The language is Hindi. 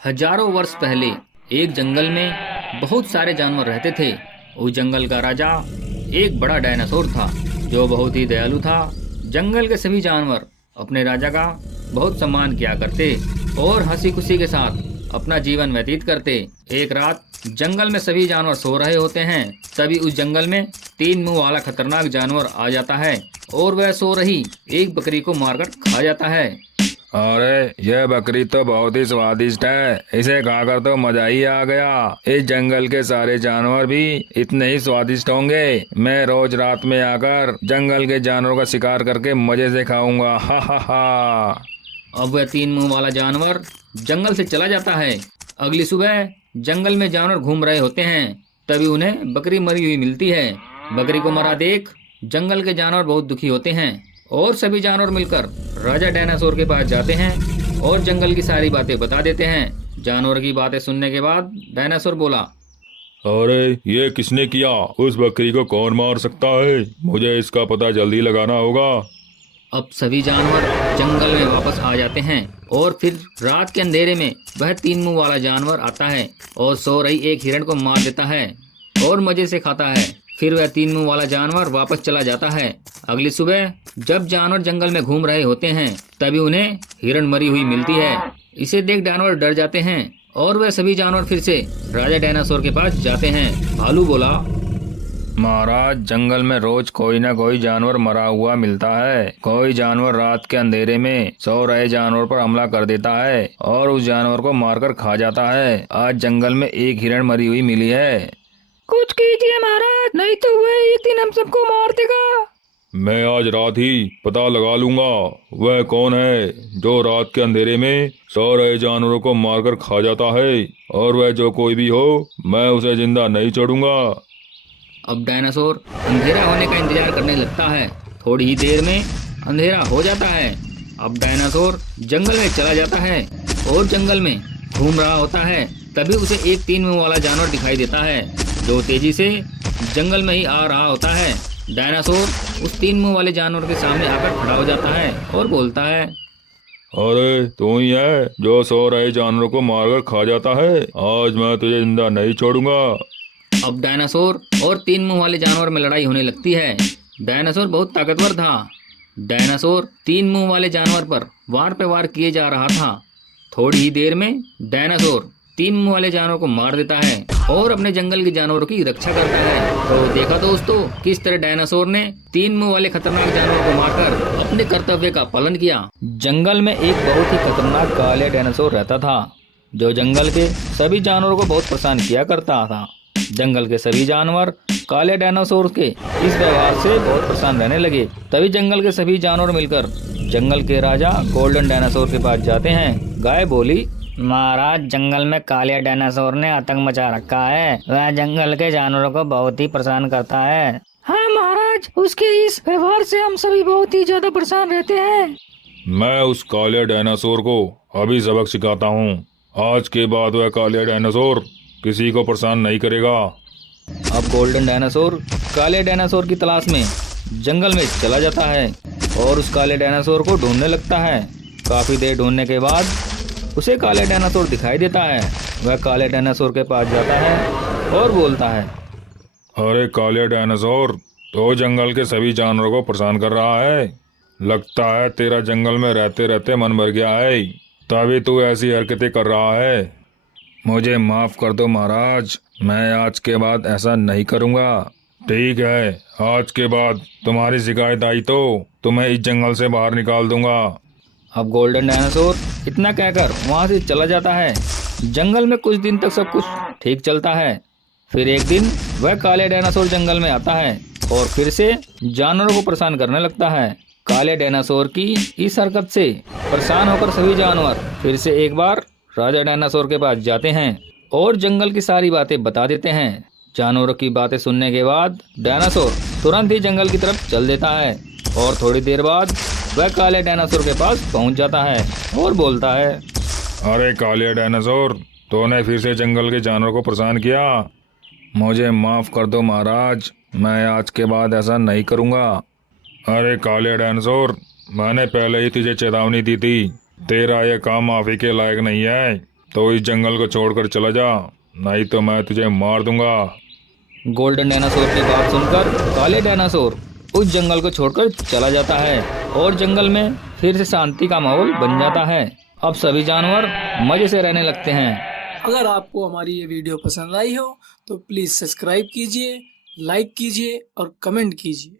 हजारों वर्ष पहले एक जंगल में बहुत सारे जानवर रहते थे। उस जंगल का राजा एक बड़ा डायनासोर था जो बहुत ही दयालु था। जंगल के सभी जानवर अपने राजा का बहुत सम्मान किया करते और हंसी खुशी के साथ अपना जीवन व्यतीत करते। एक रात जंगल में सभी जानवर सो रहे होते हैं, तभी उस जंगल में तीन मुंह वाला खतरनाक जानवर आ जाता है और वह सो रही एक बकरी को मारकर खा जाता है। अरे यह बकरी तो बहुत ही स्वादिष्ट है। इसे खाकर तो मजा ही आ गया। इस जंगल के सारे जानवर भी इतने ही स्वादिष्ट होंगे। मैं रोज रात में आकर जंगल के जानवरों का शिकार करके मजे से खाऊंगा। हा हा हा। अब वह तीन मुंह वाला जानवर जंगल से चला जाता है। अगली सुबह जंगल में जानवर घूम रहे होते हैं, तभी उन्हें बकरी मरी हुई मिलती है। बकरी को मरा देख जंगल के जानवर बहुत दुखी होते हैं और सभी जानवर मिलकर राजा डायनासोर के पास जाते हैं और जंगल की सारी बातें बता देते हैं। जानवर की बातें सुनने के बाद डायनासोर बोला, अरे ये किसने किया? उस बकरी को कौन मार सकता है? मुझे इसका पता जल्दी लगाना होगा। अब सभी जानवर जंगल में वापस आ जाते हैं और फिर रात के अंधेरे में वह तीन मुंह वाला जानवर आता है और सो रही एक हिरण को मार देता है और मजे से खाता है। फिर वह तीन मुंह वाला जानवर वापस चला जाता है। अगली सुबह जब जानवर जंगल में घूम रहे होते हैं, तभी उन्हें हिरण मरी हुई मिलती है। इसे देख जानवर डर जाते हैं और वह सभी जानवर फिर से राजा डायनासोर के पास जाते हैं। भालू बोला, महाराज, जंगल में रोज कोई ना कोई जानवर मरा हुआ मिलता है। कोई जानवर रात के अंधेरे में सो रहे जानवर पर हमला कर देता है और उस जानवर को मारकर खा जाता है। आज जंगल में एक हिरण मरी हुई मिली है। कुछ कीजिए महाराज, नहीं तो वह एक दिन हम सबको मार देगा। मैं आज रात ही पता लगा लूंगा वह कौन है जो रात के अंधेरे में सो रहे जानवरों को मारकर खा जाता है, और वह जो कोई भी हो मैं उसे जिंदा नहीं छोड़ूंगा। अब डायनासोर अंधेरा होने का इंतजार करने लगता है। थोड़ी ही देर में अंधेरा हो जाता है। अब डायनासोर जंगल में चला जाता है और जंगल में घूम रहा होता है। तभी उसे एक तीन मुंह वाला जानवर दिखाई देता है जो तेजी से जंगल में ही आ रहा होता है। डायनासोर उस तीन मुंह वाले जानवर के सामने आकर खड़ा हो जाता है और बोलता है, अरे तू ही है जो सो रहे जानवरों को मारकर खा जाता है। आज मैं तुझे जिंदा नहीं छोड़ूंगा। अब डायनासोर और तीन मुंह वाले जानवर में लड़ाई होने लगती है। डायनासोर बहुत ताकतवर था। डायनासोर तीन मुंह वाले जानवर पर वार पे वार किए जा रहा था। थोड़ी ही देर में डायनासोर तीन मुंह वाले जानवर को मार देता है और अपने जंगल के जानवरों की रक्षा करता है। तो देखा दोस्तों, किस तरह डायनासोर ने तीन मुंह वाले खतरनाक जानवर को मारकर अपने कर्तव्य का पालन किया। जंगल में एक बहुत ही खतरनाक काले डायनासोर रहता था जो जंगल के सभी जानवरों को बहुत परेशान किया करता था। जंगल के सभी जानवर काले डायनासोर के इस व्यवहार से बहुत परेशान रहने लगे। तभी जंगल के सभी जानवर मिलकर जंगल के राजा गोल्डन डायनासोर के पास जाते हैं। गाय बोली, महाराज, जंगल में काले डायनासोर ने आतंक मचा रखा है। वह जंगल के जानवरों को बहुत ही परेशान करता है। हाँ महाराज, उसके इस व्यवहार से हम सभी बहुत ही ज्यादा परेशान रहते हैं। मैं उस काले डायनासोर को अभी सबक सिखाता हूँ। आज के बाद वह काले डायनासोर किसी को परेशान नहीं करेगा। अब गोल्डन डायनासोर काले डायनासोर की तलाश में जंगल में चला जाता है और उस काले डायनासोर को ढूंढने लगता है। काफी देर ढूंढने के बाद उसे काले डायनासोर दिखाई देता है। वह काले डायनासोर के पास जाता है और बोलता है, अरे काले डायनासोर, तो जंगल के सभी जानवरों को परेशान कर रहा है। लगता है तेरा जंगल में रहते रहते मन भर गया है, तभी तू ऐसी हरकतें कर रहा है। मुझे माफ कर दो महाराज, मैं आज के बाद ऐसा नहीं करूँगा। ठीक है, आज के बाद तुम्हारी शिकायत आई तो तुम्हें इस जंगल से बाहर निकाल दूंगा। अब गोल्डन डायनासोर इतना कहकर वहां से चला जाता है। जंगल में कुछ दिन तक सब कुछ ठीक चलता है। फिर एक दिन वह काले डायनासोर जंगल में आता है और फिर से जानवरों को परेशान करने लगता है। काले डायनासोर की इस हरकत से परेशान होकर सभी जानवर फिर से एक बार राजा डायनासोर के पास जाते हैं और जंगल की सारी बातें बता देते हैं। जानवरों की बातें सुनने के बाद डायनासोर तुरंत ही जंगल की तरफ चल देता है और थोड़ी देर बाद वह काले डायनासोर के पास पहुंच जाता है और बोलता है, अरे काले डायनासोर, तूने फिर से जंगल के जानवरों को परेशान किया। मुझे माफ कर दो महाराज, मैं आज के बाद ऐसा नहीं करूँगा। अरे काले डायनासोर, मैंने पहले ही तुझे चेतावनी दी थी, तेरा यह काम माफी के लायक नहीं है। तो इस जंगल को छोड़कर चला जा, नहीं तो मैं तुझे मार दूंगा। गोल्डन डायनासोर की बात सुनकर काले डायनासोर उस जंगल को छोड़कर चला जाता है और जंगल में फिर से शांति का माहौल बन जाता है। अब सभी जानवर मजे से रहने लगते हैं। अगर आपको हमारी ये वीडियो पसंद आई हो तो प्लीज़ सब्सक्राइब कीजिए, लाइक कीजिए और कमेंट कीजिए।